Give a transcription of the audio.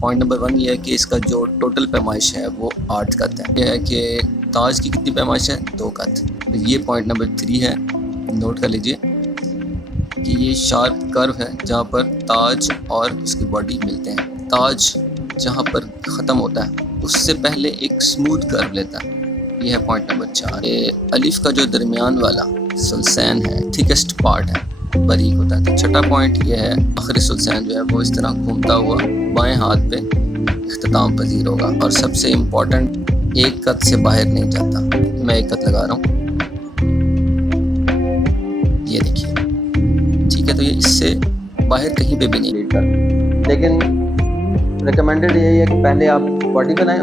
Point number 1 ये है कि इसका जो टोटल पैमाइश है वो 8 कत है। यह है कि ताज की कितनी पैमाइश है, 2 कत। तो ये पॉइंट नंबर 3 है, नोट कर लीजिए कि ये शार्प कर्व है जहाँ पर ताज और उसकी बॉडी मिलते हैं। ताज जहाँ पर ख़त्म होता है उससे पहले एक स्मूथ कर्व लेता है। ये है पॉइंट नंबर 4। ये अलिफ का जो दरमियान वाला सुल्सान है, थिकेस्ट पार्ट है, बारीक होता है। तो छठा पॉइंट ये है, आखिरी सुल्सान जो है वो इस तरह घूमता हुआ बाएं हाथ पे इख्तिताम पजीर होगा। और सबसे इम्पोर्टेंट, एक कत से बाहर नहीं जाता। मैं एक कत लगा रहा हूँ, ये देखिए, ठीक है। तो ये इससे बाहर कहीं पे भी नहीं लेकर, लेकिन रिकमेंडेड यही है कि पहले आप बॉडी बनाएं।